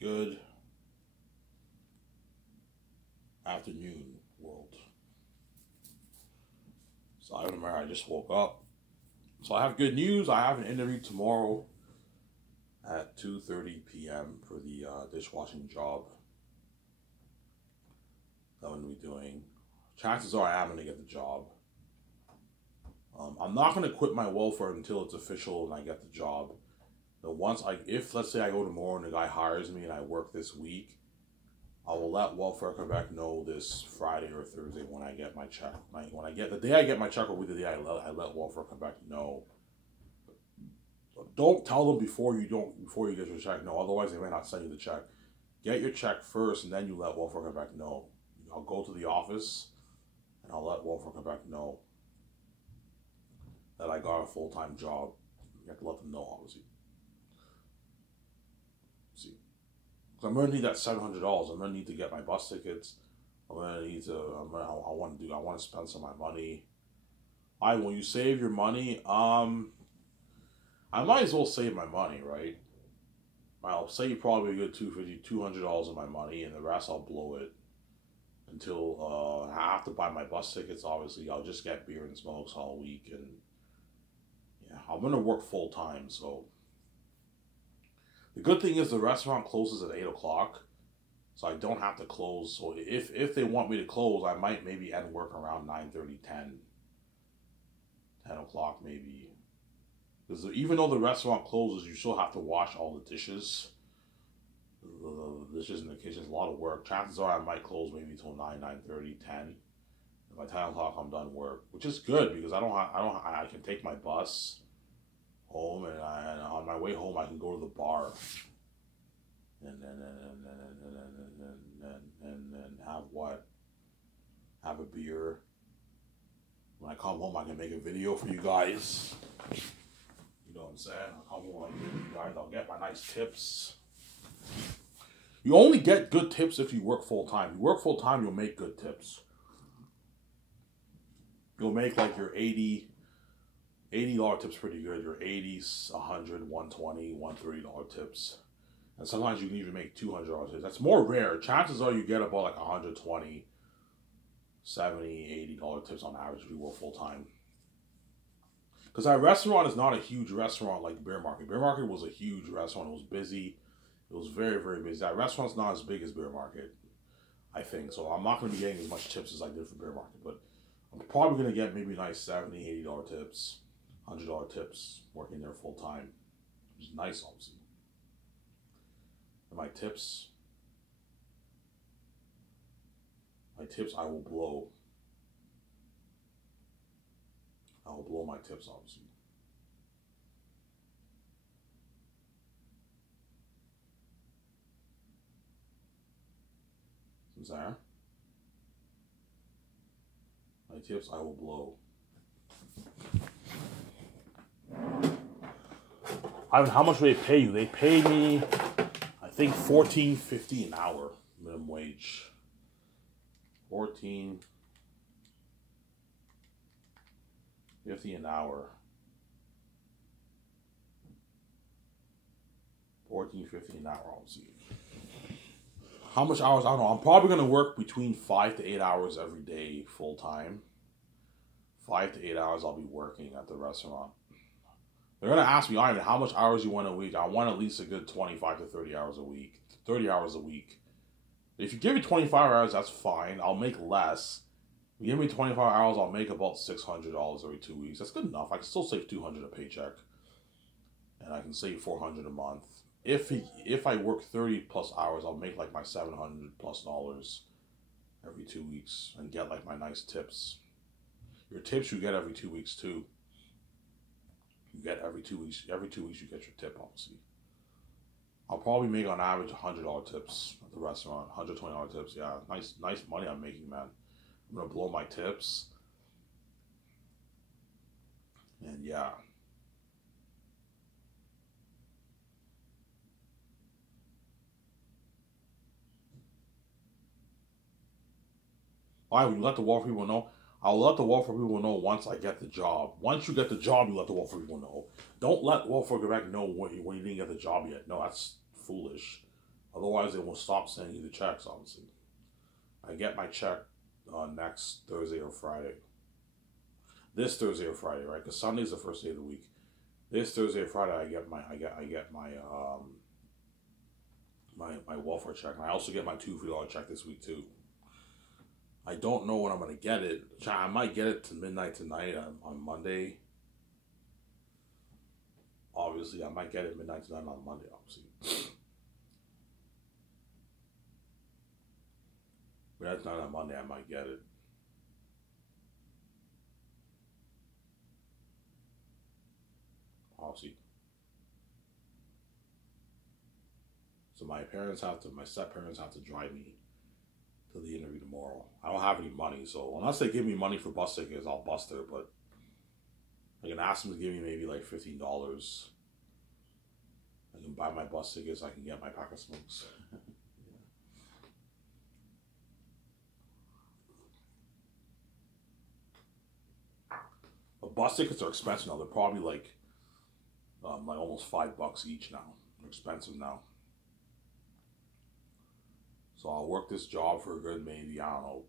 Good afternoon, world. So I remember I just woke up. So I have good news. I have an interview tomorrow at 2:30 p.m. for the dishwashing job that I'm going to be doing. Chances are I am going to get the job. I'm not going to quit my welfare until it's official and I get the job. But if let's say I go tomorrow and the guy hires me and I work this week, I will let Welfare Quebec know this Friday or Thursday when I get my check. The day I get my check will be the day I let Welfare Quebec know. Don't tell them before you get your check. No, otherwise they may not send you the check. Get your check first and then you let Welfare Quebec know. I'll go to the office and I'll let Welfare Quebec know that I got a full-time job. You have to let them know, obviously. See, because I'm gonna need that $700. I'm gonna need to get my bus tickets. I want to spend some of my money. When you save your money, I might as well save my money, right? I'll save probably a good $200 of my money, and the rest I'll blow it until I have to buy my bus tickets. Obviously, I'll just get beer and smokes all week, and yeah, I'm gonna work full time. So the good thing is the restaurant closes at 8 o'clock, so I don't have to close. So if they want me to close, I might maybe end work around 9:30, 10 o'clock maybe. Because even though the restaurant closes, you still have to wash all the dishes. The dishes in the kitchen is a lot of work. Chances are I might close maybe till 9:30, 10. And by 10 o'clock I'm done work, which is good because I can take my bus home, and on my way home I can go to the bar and then have a beer. When I come home I can make a video for you guys. You know what I'm saying? I'll come home, I give you guys, I'll get my nice tips. You only get good tips if you work full time. You work full time, you'll make good tips. You'll make like your $80 tips pretty good. Your $80s, $100, $120, $130 tips. And sometimes you can even make $200 tips. That's more rare. Chances are you get about like $120, $70, $80 tips on average if you work full time. Because that restaurant is not a huge restaurant like Bear Market. Bear Market was a huge restaurant. It was busy. It was very, very busy. That restaurant's not as big as Bear Market, I think. So I'm not going to be getting as much tips as I did for Bear Market. But I'm probably going to get maybe nice $70, $80 tips, $100 tips working there full time. Which is nice, obviously. And my tips I will blow. I will blow my tips, obviously. There. My tips I will blow. How much do they pay you? They pay me, I think, $14.50 an hour minimum wage. $14.50 an hour. $14.50 an hour, obviously. How much hours? I don't know. I'm probably going to work between 5 to 8 hours every day full time. 5 to 8 hours I'll be working at the restaurant. They're going to ask me, Ivan, how much hours you want a week? I want at least a good 25 to 30 hours a week. 30 hours a week. If you give me 25 hours, that's fine. I'll make less. If you give me 25 hours, I'll make about $600 every 2 weeks. That's good enough. I can still save $200 a paycheck. And I can save $400 a month. If I work 30 plus hours, I'll make like my $700 plus every 2 weeks and get like my nice tips. Your tips you get every 2 weeks too. You get every 2 weeks. Every 2 weeks you get your tip, obviously. I'll probably make on average $100 tips at the restaurant. $120 tips. Yeah, nice money I'm making, man. I'm gonna blow my tips. And yeah. Why would you let the Welfare people know? I'll let the Welfare people know once I get the job. Once you get the job, you let the Welfare people know. Don't let Welfare Quebec know when you didn't get the job yet. No, that's foolish. Otherwise, they will stop sending you the checks, obviously. I get my check next Thursday or Friday. This Thursday or Friday, right? Because Sunday's the first day of the week. This Thursday or Friday, I get my welfare check, and I also get my $2 check this week too. I don't know when I'm gonna get it. I might get it to midnight tonight on Monday. Obviously, I might get it midnight tonight on Monday. Obviously, midnight tonight on Monday, I might get it. Obviously, so my step parents have to drive me to the interview tomorrow. I don't have any money, so unless they give me money for bus tickets, I'll bus there. But I can ask them to give me maybe like $15. I can buy my bus tickets. I can get my pack of smokes. But bus tickets are expensive now. They're probably like almost $5 each now. They're expensive now. So I'll work this job for a good maybe, I don't know,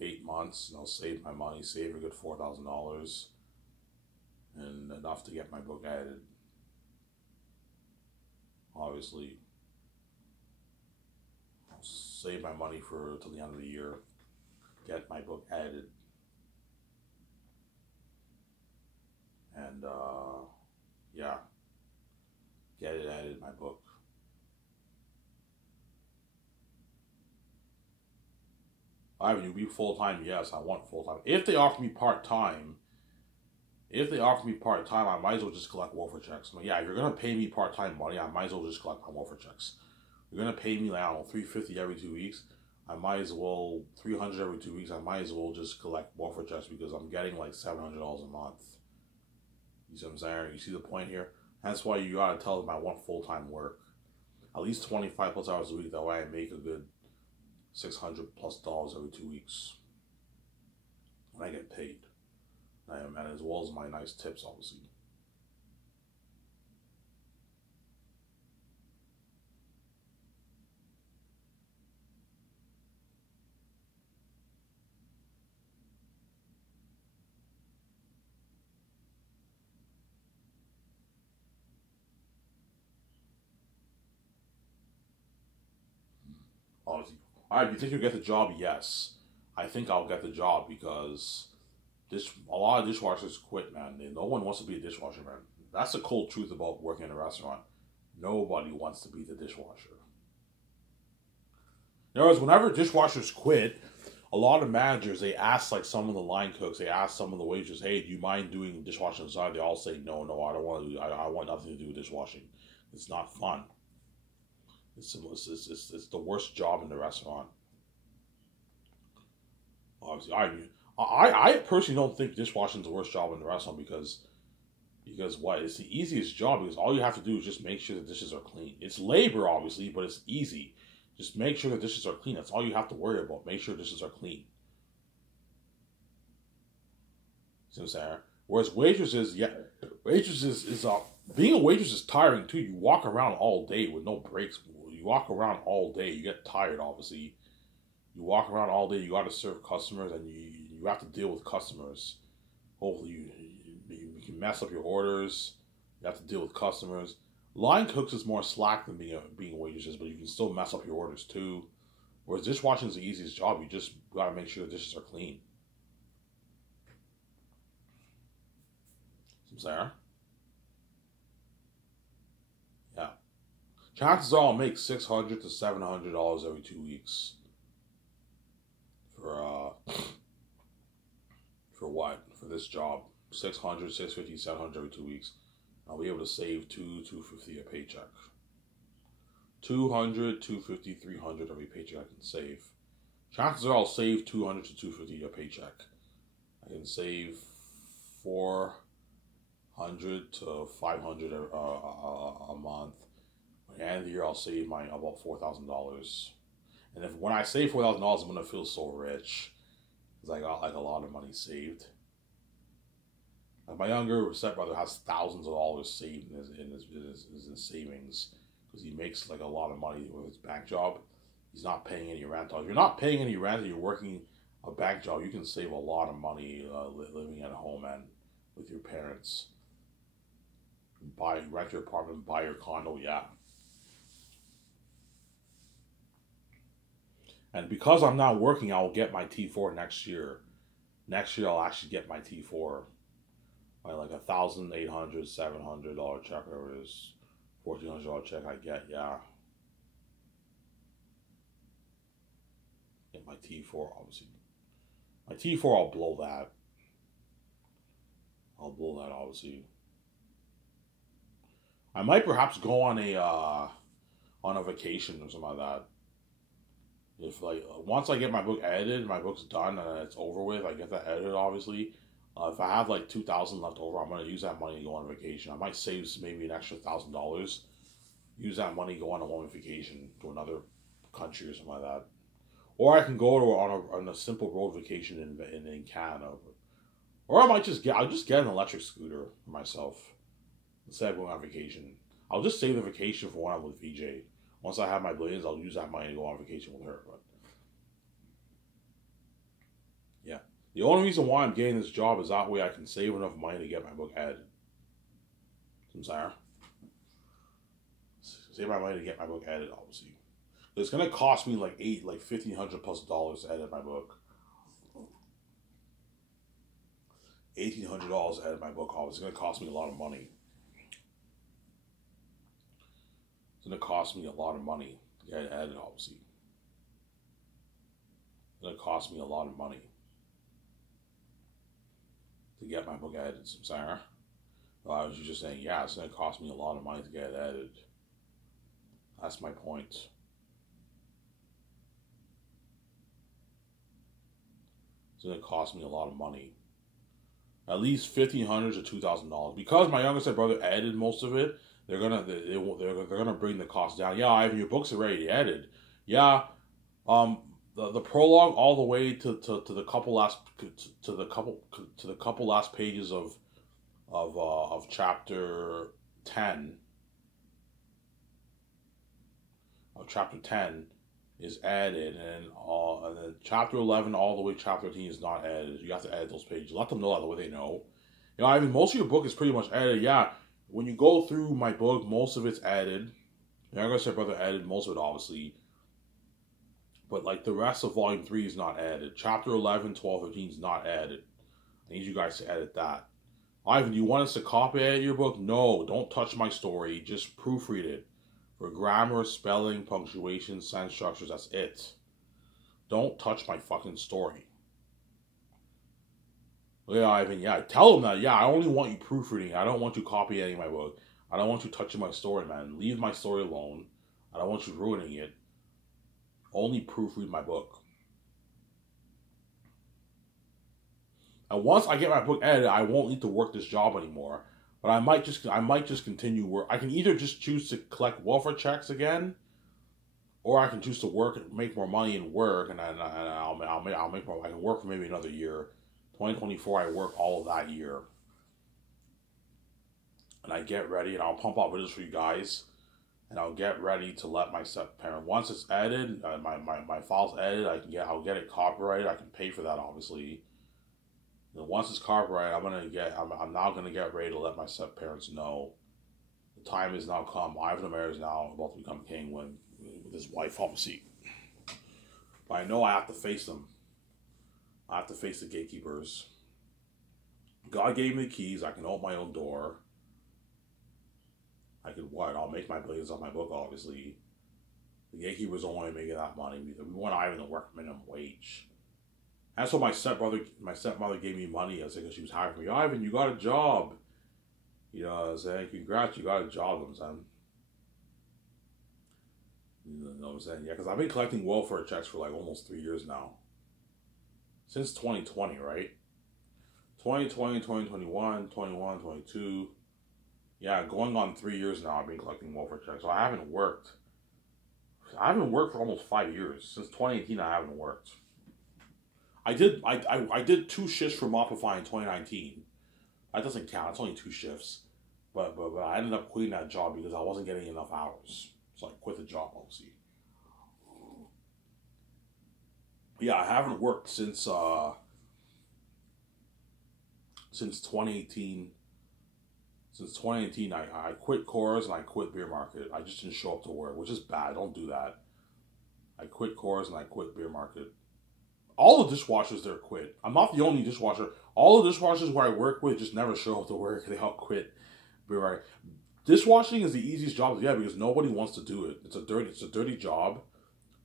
8 months, and I'll save my money, save a good $4,000, and enough to get my book edited. Obviously, I'll save my money for till the end of the year, get my book edited, and yeah, get it edited, my book. I mean, you be full time. Yes, I want full time. If they offer me part time, I might as well just collect welfare checks. I mean, yeah, if you're gonna pay me part time money, I might as well just collect my welfare checks. You're gonna pay me like, I don't know, $350 every 2 weeks. I might as well $300 every 2 weeks. I might as well just collect welfare checks because I'm getting like $700 a month. You see what I'm saying? You see the point here? That's why you gotta tell them I want full time work, at least 25 plus hours a week. That way I make a good $600+ every 2 weeks when I get paid, and as well as my nice tips, obviously. Obviously, all right. Do you think you'll get the job? Yes, I think I'll get the job because a lot of dishwashers quit, man. No one wants to be a dishwasher, man. That's the cold truth about working in a restaurant. Nobody wants to be the dishwasher. In other words, whenever dishwashers quit, a lot of managers, they ask like some of the line cooks, they ask some of the waiters, "Hey, do you mind doing dishwashing inside?" They all say, "No, no, I don't want to do. I want nothing to do with dishwashing. It's not fun. It's the worst job in the restaurant." Obviously, I personally don't think dishwashing is the worst job in the restaurant because what? It's the easiest job because all you have to do is just make sure the dishes are clean. It's labor, obviously, but it's easy. Just make sure the dishes are clean. That's all you have to worry about. Make sure dishes are clean. See what I'm saying? Whereas waitresses, yeah, waitresses is being a waitress is tiring too. You walk around all day with no breaks. You walk around all day. You get tired, obviously. You walk around all day. You got to serve customers, and you have to deal with customers. Hopefully, you can mess up your orders. You have to deal with customers. Line cooks is more slack than being waitresses, but you can still mess up your orders too. Whereas dishwashing is the easiest job. You just got to make sure the dishes are clean. Sarah? Yeah. Chances are I'll make $600 to $700 every 2 weeks. For what? For this job. 600, 650, 700 every 2 weeks. I'll be able to save $250 a paycheck. 200, 250, 300 every paycheck I can save. Chances are I'll save 200 to 250 a paycheck. I can save 400 to 500 a month. At the end of the year, I'll save about $4,000. And when I save $4,000, I'm gonna feel so rich because I got like a lot of money saved. Like my younger stepbrother has thousands of dollars saved in his savings because he makes like a lot of money with his bank job. He's not paying any rent. If you're not paying any rent and you're working a bank job, you can save a lot of money living at home and with your parents. Rent your apartment, buy your condo, yeah. And because I'm not working, I'll get my T4 next year. Next year, I'll actually get my T4. By like $1,800, $700 check, whatever it is. $1,400 check I get, yeah. Get my T4, obviously. My T4, I'll blow that. I'll blow that, obviously. I might perhaps go on a vacation or something like that. If like once I get my book edited, my book's done and it's over with, I get that edited, obviously. If I have like 2,000 left over, I'm gonna use that money to go on vacation. I might save maybe an extra $1,000. Use that money, go on a one vacation to another country or something like that. Or I can go to on a simple road vacation in Canada. Or I might I'll just get an electric scooter for myself instead of going on vacation. I'll just save the vacation for when I'm with VJ. Once I have my billions, I'll use that money to go on vacation with her. But yeah, the only reason why I'm getting this job is that way I can save enough money to get my book edited. I'm sorry. Save my money to get my book edited, obviously. It's gonna cost me like $1,500+ to edit my book. $1,800 to edit my book, obviously. It's gonna cost me a lot of money. It's going to cost me a lot of money to get it edited, obviously. It's going to cost me a lot of money to get my book edited, Sarah. Well, I was just saying, yeah, it's going to cost me a lot of money to get it edited. That's my point. It's going to cost me a lot of money. At least $1,500 to $2,000. Because my youngest brother edited most of it, they're gonna bring the cost down. Yeah, Ivan, your book's already edited. Yeah, the prologue all the way to the couple last pages of chapter 10. Of chapter 10 is added, and then chapter 11 all the way to chapter 13 is not added. You have to edit those pages. Let them know that the way they know. You know, Ivan, most of your book is pretty much edited. Yeah. When you go through my book, most of it's added. Your younger brother added most of it, obviously. But, like, the rest of Volume 3 is not added. Chapter 11, 12, 15 is not added. I need you guys to edit that. Ivan, do you want us to copy edit your book? No, don't touch my story. Just proofread it. For grammar, spelling, punctuation, sentence structures, that's it. Don't touch my fucking story. Yeah, Ivan, yeah. Tell them that, yeah, I only want you proofreading. I don't want you copy editing my book. I don't want you touching my story, man. Leave my story alone. I don't want you ruining it. Only proofread my book. And once I get my book edited, I won't need to work this job anymore. But I might just continue work. I can either just choose to collect welfare checks again, or I can choose to work and make more money and work, and I'll make more. I can work for maybe another year. 2024, I work all of that year. And I get ready, and I'll pump out videos for you guys. And I'll get ready to let my step-parent. Once it's edited, my file's edited, I'll get it copyrighted. I can pay for that, obviously. And once it's copyrighted, I'm now gonna get ready to let my step-parents know the time has now come. Ivan Amir is now about to become king with his wife, obviously. But I know I have to face them. I have to face the gatekeepers. God gave me the keys. I can open my own door. I can what? I'll make my billions off my book, obviously. The gatekeepers don't want to make that money. We want Ivan to work minimum wage. That's what my stepmother gave me money. I was because she was hiring me. Ivan, you got a job. You know what I'm saying? Congrats, you got a job, I'm saying. You know what I'm saying? Yeah, because I've been collecting welfare checks for like almost 3 years now. Since 2020, right? 2020, 2021, 21, 22. Yeah, going on 3 years now I've been collecting welfare checks. So I haven't worked. I haven't worked for almost 5 years. Since 2018 I haven't worked. I did 2 shifts for Mopify in 2019. That doesn't count. It's only 2 shifts. But I ended up quitting that job because I wasn't getting enough hours. So I quit the job, obviously. Yeah, I haven't worked since 2018. Since 2018, I quit Coors and I quit Beer Market. I just didn't show up to work, which is bad. Don't do that. I quit Coors and I quit Beer Market. All the dishwashers there quit. I'm not the only dishwasher. All the dishwashers where I work with just never show up to work. They all quit Beer Market. Dishwashing is the easiest job to get because nobody wants to do it. It's a dirty job.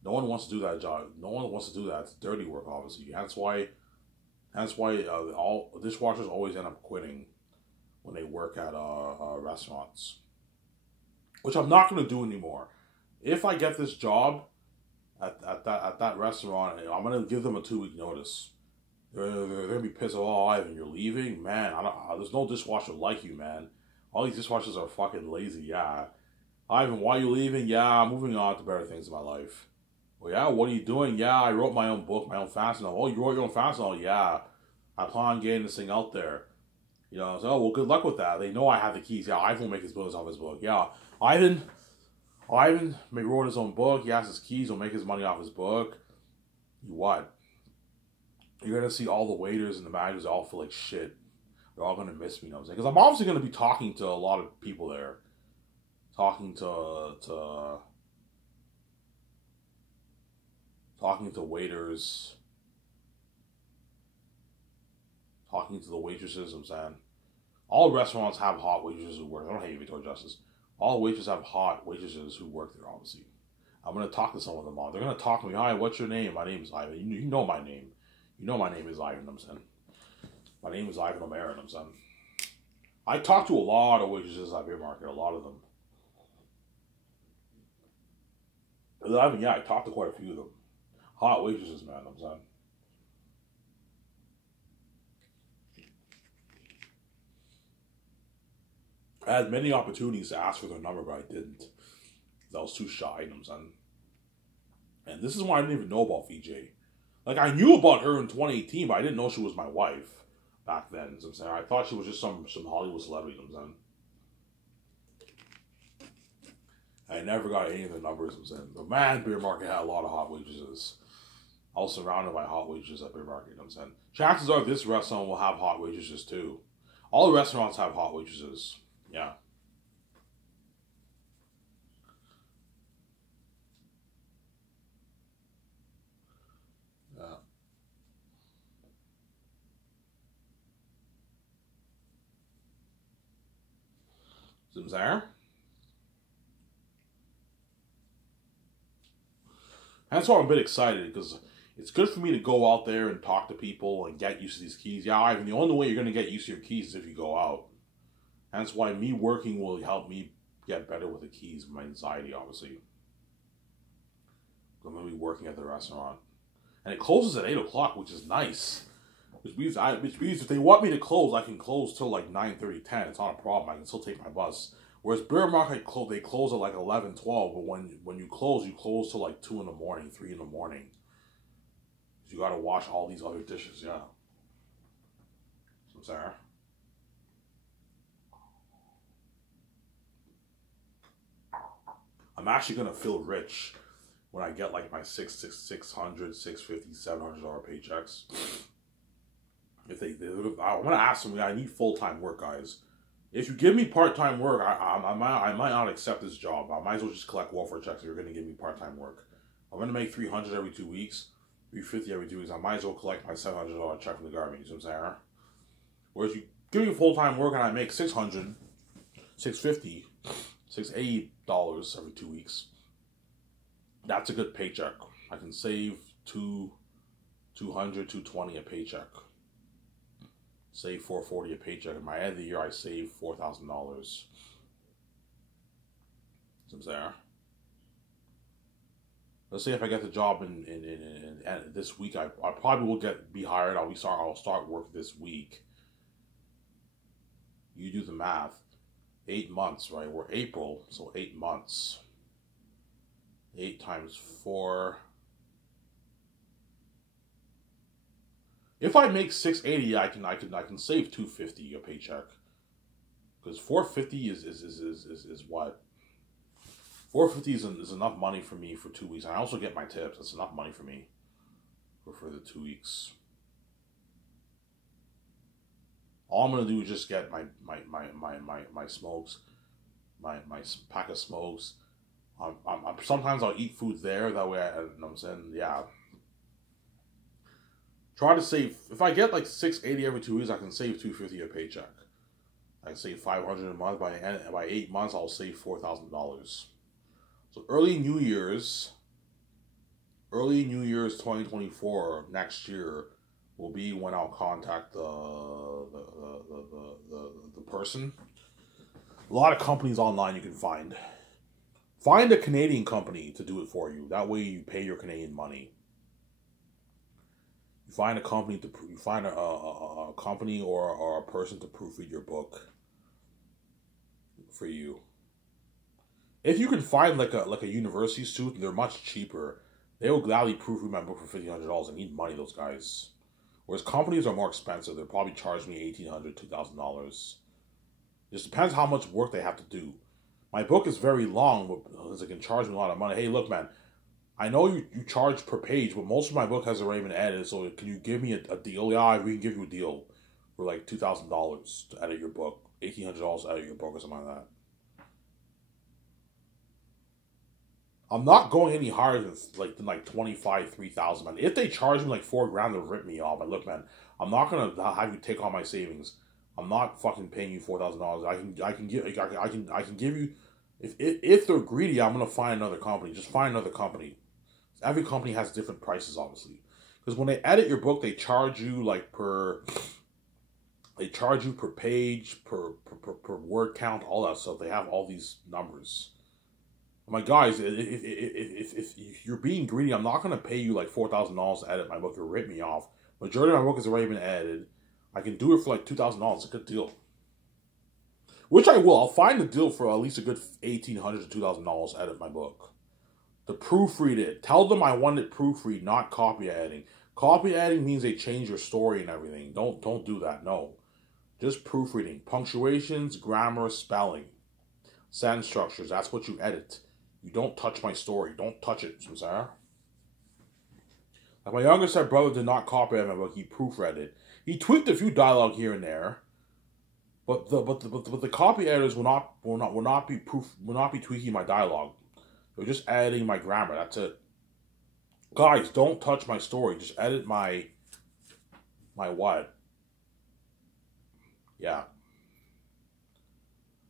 No one wants to do that job. No one wants to do that. It's dirty work, obviously. That's why all dishwashers always end up quitting when they work at restaurants, which I'm not going to do anymore. If I get this job at that restaurant, I'm going to give them a 2-week notice. They're going to be pissed. Oh, Ivan, you're leaving, man. There's no dishwasher like you, man. All these dishwashers are fucking lazy. Yeah, Ivan, why are you leaving? Yeah, I'm moving on to better things in my life. Well, yeah, what are you doing? Yeah, I wrote my own book, my own fast novel. Oh, you wrote your own fast novel? Yeah, I plan on getting this thing out there. You know, so, oh, well, good luck with that. They know I have the keys. Yeah, Ivan will make his business off his book. Yeah, Ivan wrote his own book. He has his keys. He'll make his money off his book. You what? You're going to see all the waiters and the managers all feel like shit. They're all going to miss me, you know what I'm saying? Because I'm obviously going to be talking to a lot of people there. Talking to waiters. Talking to the waitresses, I'm saying. All restaurants have hot waitresses who work. I don't hate Victoria Justice. All waitresses have hot waitresses who work there, obviously. I'm going to talk to some of them all. They're going to talk to me. Hi, what's your name? My name is Ivan. You know my name. You know my name is Ivan, I'm saying. My name is Ivan O'Marin, I'm saying. I talk to a lot of waitresses at Beer Market, a lot of them. I talked to quite a few of them. Hot waitresses, man, I'm saying. I had many opportunities to ask for their number, but I didn't. I was too shy, you know what I'm saying? And this is why I didn't even know about VJ. Like, I knew about her in 2018, but I didn't know she was my wife back then, you know what I'm saying? I thought she was just some Hollywood celebrity, you know what I'm saying? I never got any of the numbers, you know what I'm saying? The man, Beer Market had a lot of hot waitresses. I was surrounded by hot waitresses at Beer Market, you know what I'm saying? Chances are this restaurant will have hot waitresses too. All the restaurants have hot waitresses. Yeah. Yeah. Seems there. That's why I'm a bit excited because it's good for me to go out there and talk to people and get used to these keys. Yeah, Ivan, the only way you're going to get used to your keys is if you go out. And that's why me working will help me get better with the keys, my anxiety, obviously. I'm going to be working at the restaurant. And it closes at 8 o'clock, which is nice. Which means if they want me to close, I can close till like 9:30, 10. It's not a problem. I can still take my bus. Whereas Beer Market, they close at like 11, 12. But when you close till like 2 in the morning, 3 in the morning. You got to wash all these other dishes, yeah. So, Sarah. I'm actually going to feel rich when I get like my $600, $650, $700 paychecks. I'm going to ask them, I need full-time work, guys. If you give me part-time work, I might not accept this job. I might as well just collect welfare checks if you're going to give me part-time work. I'm going to make $300 every 2 weeks, $350 every 2 weeks. I might as well collect my $700 check from the government. You know what I'm saying? Whereas you give me full-time work and I make $600, $650, $680 every 2 weeks. That's a good paycheck. I can save $200, $220 a paycheck. Save $440 a paycheck. At my end of the year, I save $4,000. Seems there. Let's say if I get the job in this week, I probably will be hired. I'll start work this week. You do the math. 8 months, right? We're April, so 8 months. 8 times 4. If I make $680, I can save $250 a paycheck. Because $450 is what? $450 is enough money for me for 2 weeks. And I also get my tips. That's enough money for me for the 2 weeks. All I'm gonna do is just get my smokes, my pack of smokes. Sometimes I'll eat food there. That way, you know what I'm saying, yeah. Try to save. If I get like $680 every 2 weeks, I can save $250 a paycheck. I can save $500 a month. By 8 months, I'll save $4,000. So early New Year's 2024 next year will be when I'll contact the person. A lot of companies online you can find. Find a Canadian company to do it for you. That way you pay your Canadian money. You find a company a company or a person to proofread your book for you. If you can find like a university student, they're much cheaper. They will gladly proofread my book for $1,500. I need money, those guys. Whereas companies are more expensive. They'll probably charge me $1,800, $2,000. It just depends how much work they have to do. My book is very long, but they can charge me a lot of money. Hey, look, man, I know you charge per page, but most of my book has already been edited, so can you give me a deal? Yeah, we can give you a deal for like $2,000 to edit your book, $1,800 to edit your book or something like that. I'm not going any higher than like 25, 3,000, man. If they charge me like $4,000 to rip me off, look, man, I'm not gonna have you take all my savings. I'm not fucking paying you $4,000. I can give you, if they're greedy, I'm gonna find another company. Just find another company. Every company has different prices, obviously, because when they edit your book, they charge you like per page, per word count, all that stuff. They have all these numbers. I'm like, guys, if you're being greedy, I'm not gonna pay you like $4,000 to edit my book. You'll rip me off. Majority of my book has already been edited. I can do it for like $2,000. It's a good deal. Which I will. I'll find a deal for at least a good $1,800 to $2,000 to edit my book. To proofread it. Tell them I want it proofread, not copy editing. Copy editing means they change your story and everything. Don't do that. No. Just proofreading. Punctuations, grammar, spelling. Sentence structures. That's what you edit. You don't touch my story. Don't touch it, Samsara. Like my younger step brother did not copy edit my book. He proofread it. He tweaked a few dialogue here and there, but the copy editors will not be tweaking my dialogue. They're just editing my grammar. That's it. Guys, don't touch my story. Just edit my what? Yeah.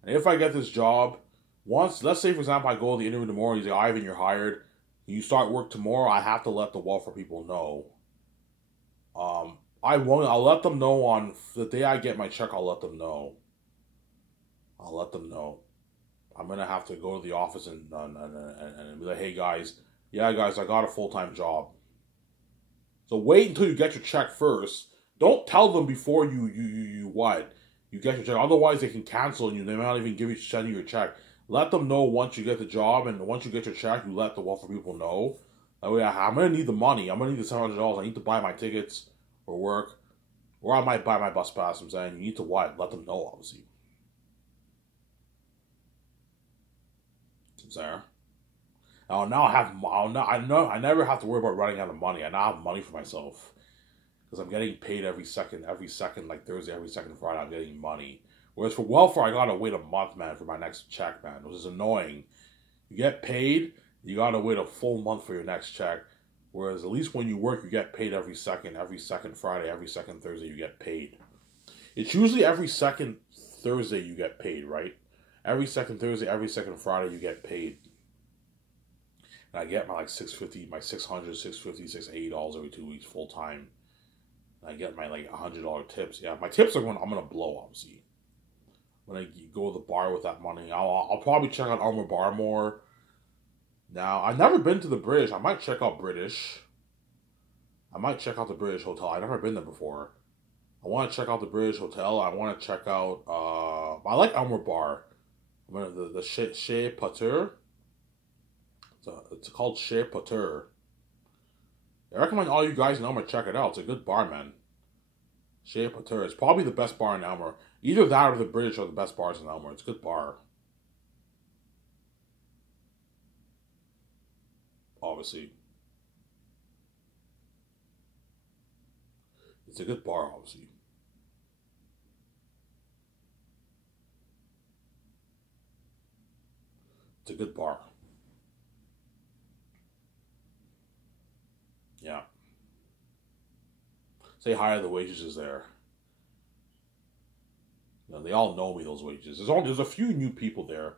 And if I get this job, let's say for example I go to the interview tomorrow. You say, Ivan, you're hired. You start work tomorrow. I have to let the welfare people know. I'll let them know on the day I get my check. I'll let them know. I'm gonna have to go to the office and be like, hey guys, I got a full-time job. So wait until you get your check first. Don't tell them before you get your check. Otherwise they can cancel you. They might not even send you your check. Let them know once you get the job, and once you get your check, you let the welfare people know. That way, I'm gonna need the money. I'm gonna need the $700. I need to buy my tickets for work, or I might buy my bus pass. I'm saying you need to let them know, obviously. There. I never have to worry about running out of money. I now have money for myself because I'm getting paid every second, like Thursday, every second Friday. I'm getting money. Whereas for welfare, I gotta wait a month, man, for my next check, man, which is annoying. You get paid, you gotta wait a full month for your next check. Whereas at least when you work, you get paid every second Friday, every second Thursday, you get paid. It's usually every second Thursday you get paid, right? Every second Thursday, every second Friday, you get paid. And I get my like $650, my $600, $650, $680 every 2 weeks full time. And I get my like $100 tips. Yeah, my tips I'm gonna blow, obviously. When I go to the bar with that money, I'll probably check out Armour Bar more. Now, I've never been to the British. I might check out British. I might check out the British Hotel. I've never been there before. I want to check out the British Hotel. I want to check out, I like Armour Bar. The Chez Pater. It's called Chez Pater. I recommend all you guys in Elmer check it out. It's a good bar, man. Chez Pater. It's probably the best bar in Elmer. Either that or the British are the best bars in Elmer. It's a good bar. obviously. It's a good bar, obviously. It's a good bar. Yeah. Say hi to the waitresses there. You know, they all know me, those waitresses. There's a few new people there.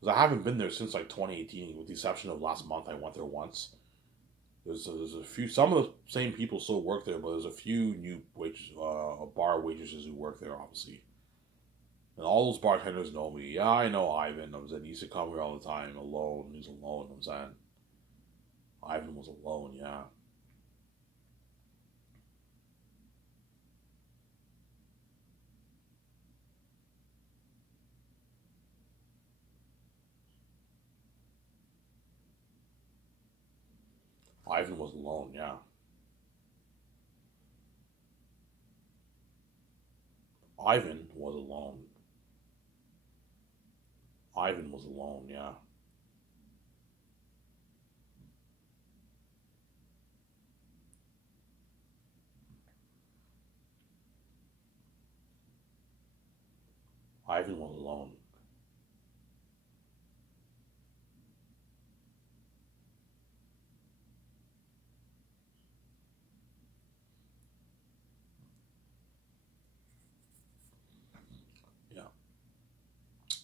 Because I haven't been there since like 2018, with the exception of last month. I went there once. There's a few, some of the same people still work there, but there's a few new bar waitresses who work there, obviously. And all those bartenders know me. Yeah, I know Ivan. I'm saying he used to come here all the time, alone. He's alone. I'm saying Ivan was alone. Yeah, Ivan was alone. Yeah, Ivan was alone. Ivan was alone. Yeah, Ivan was alone. Yeah.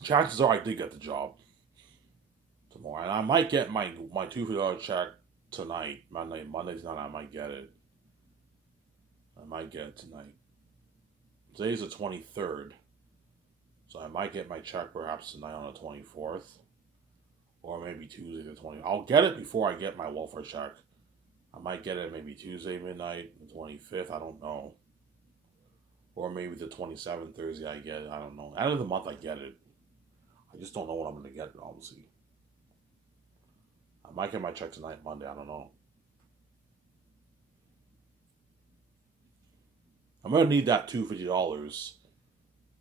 Chances are I did get the job tomorrow, and I might get my $2 check tonight. Monday's night. I might get it. I might get it tonight. Today's the 23rd. So I might get my check perhaps tonight on the 24th. Or maybe Tuesday the 20th. I'll get it before I get my welfare check. I might get it maybe Tuesday midnight, the 25th, I don't know. Or maybe the 27th, Thursday I get it, I don't know. End of the month I get it. I just don't know what I'm going to get, obviously. I might get my check tonight, Monday, I don't know. I'm going to need that $250.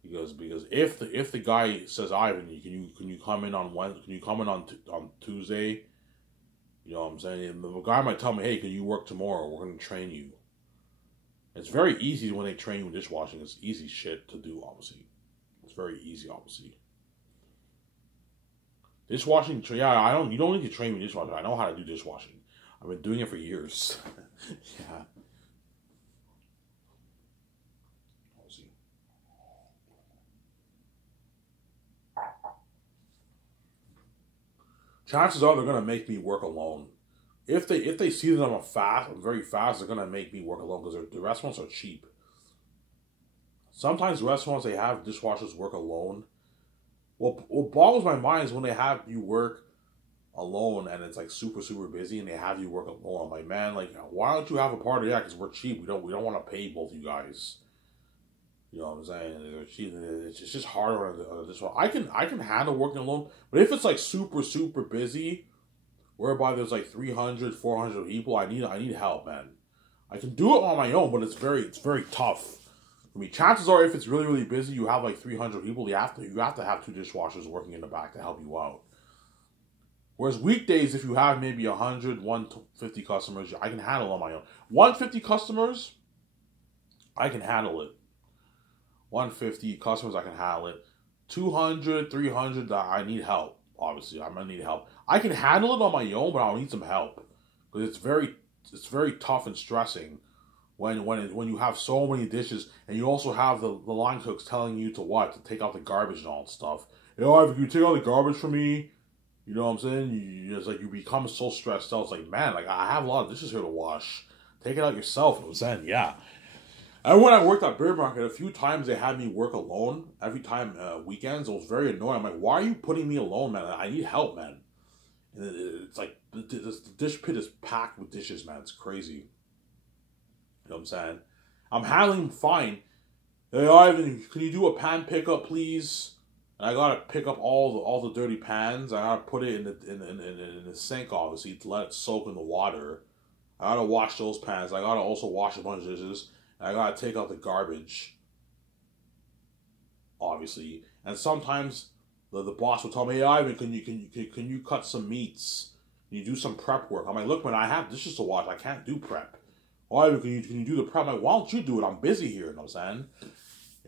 Because if the guy says, Ivan, can you come in on Wednesday? Can you come in on Tuesday? You know what I'm saying? And the guy might tell me, hey, can you work tomorrow? We're gonna train you. It's very easy when they train you in dishwashing. It's easy shit to do, obviously. It's very easy, obviously. Dishwashing, yeah, I don't. You don't need to train me in dishwashing. I know how to do dishwashing. I've been doing it for years. Yeah, obviously. Chances are they're gonna make me work alone. If they see that I'm very fast, they're gonna make me work alone because the restaurants are cheap. Sometimes restaurants they have dishwashers work alone. What boggles my mind is when they have you work alone and it's like super busy and they have you work alone. I'm like, man, like why don't you have a party? Yeah, because we're cheap. We don't want to pay both you guys. You know what I'm saying? They're cheap. It's just harder on this one. I can handle working alone, but if it's like super busy, whereby there's like 300, 400 people, I need help, man. I can do it on my own, but it's very tough. I mean, chances are, if it's really busy, you have like 300 people. You have to have two dishwashers working in the back to help you out. Whereas weekdays, if you have maybe 100, 150 customers, I can handle on my own. 150 customers, I can handle it. 150 customers, I can handle it. 200, 300, I need help. Obviously, I'm gonna need help. I can handle it on my own, but I'll need some help because it's very tough and stressing when you have so many dishes and you also have the line cooks telling you to take out the garbage and all that stuff. You know, if you take out the garbage for me, you know what I'm saying? It's like you become so stressed out. It's like, man, like I have a lot of dishes here to wash. Take it out yourself. You know what I'm saying? Yeah. And when I worked at Beer Market, a few times they had me work alone. Every time weekends, it was very annoying. I'm like, why are you putting me alone, man? I need help, man. And it's like the dish pit is packed with dishes, man. It's crazy. You know what I'm saying? I'm handling fine. Hey Ivan, can you do a pan pickup, please? And I gotta pick up all the dirty pans. I gotta put it in the sink, obviously, to let it soak in the water. I gotta wash those pans. I gotta also wash a bunch of dishes. And I gotta take out the garbage, obviously. And sometimes the boss will tell me, "Hey Ivan, can you cut some meats? Can you do some prep work? I'm like, look, man, I have dishes to wash. I can't do prep. Why? Can you do the prep? I'm like, why don't you do it? I'm busy here. You know what I'm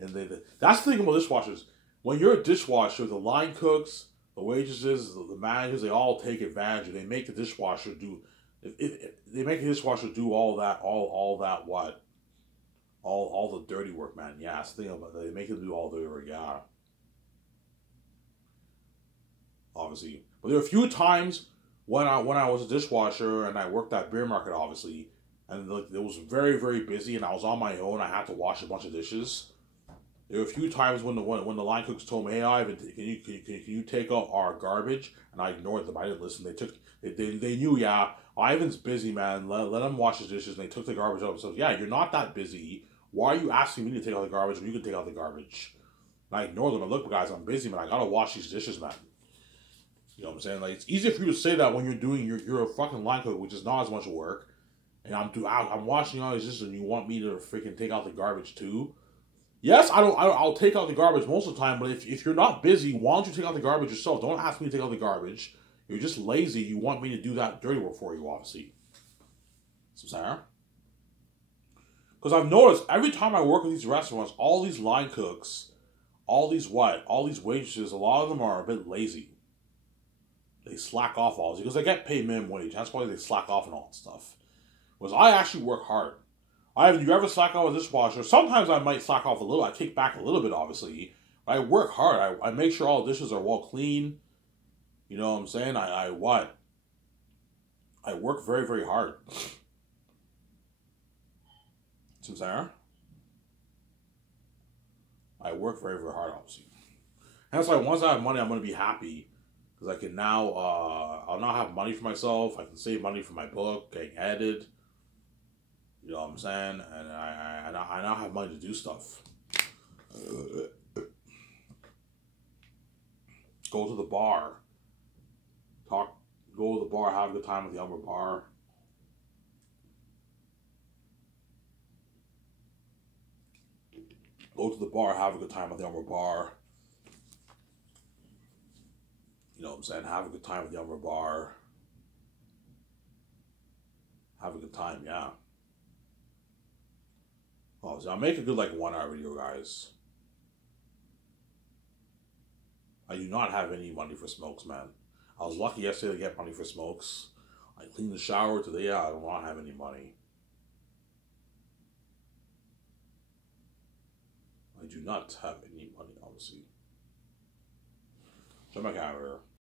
saying? And that's the thing about dishwashers. When you're a dishwasher, the line cooks, the waitresses, the managers, they all take advantage. They make the dishwasher do. They make the dishwasher do all that, all that what? All the dirty work, man. Yeah, that's the thing about it. They make them do all the dirty work. Yeah, obviously. But there were a few times when I was a dishwasher and I worked at Beer Market, obviously, and like, it was very very busy, and I was on my own. I had to wash a bunch of dishes. There were a few times when the line cooks told me, "Hey, Ivan, can you take out our garbage?" And I ignored them. I didn't listen. They knew, yeah, Ivan's busy, man. Let him wash his dishes. And they took the garbage out. So yeah, you're not that busy. Why are you asking me to take out the garbage when you can take out the garbage? And I ignored them. And look, guys, I'm busy, man. I gotta wash these dishes, man. You know what I'm saying? Like, it's easier for you to say that when you're a fucking line cook, which is not as much work, and I'm washing all these dishes, and you want me to freaking take out the garbage too. Yes, I'll take out the garbage most of the time, but if you're not busy, why don't you take out the garbage yourself? Don't ask me to take out the garbage. You're just lazy. You want me to do that dirty work for you, obviously. So, Sarah? Because I've noticed every time I work in these restaurants, all these line cooks, all these waitresses, a lot of them are a bit lazy. They slack off all this because they get paid minimum wage. That's why they slack off and all that stuff. Whereas I actually work hard. You ever slack off a dishwasher? Sometimes I might slack off a little. I kick back a little bit, obviously. But I work hard. I make sure all the dishes are well clean. You know what I'm saying? I work very, very hard. See what I'm saying? I work very, very hard, obviously. And that's why once I have money, I'm going to be happy. Because I can now, I'll now have money for myself. I can save money for my book, getting edited. You know what I'm saying? And I now have money to do stuff. Go to the bar. Go to the bar, have a good time at the upper bar. Go to the bar, have a good time at the upper bar. You know what I'm saying? Have a good time at the upper bar. Have a good time, yeah. Oh, so I'll make a good 1 hour video, guys. I do not have any money for smokes, man. I was lucky yesterday to get money for smokes. I cleaned the shower today. Yeah, I do not have any money. I do not have any money, obviously. Check my camera.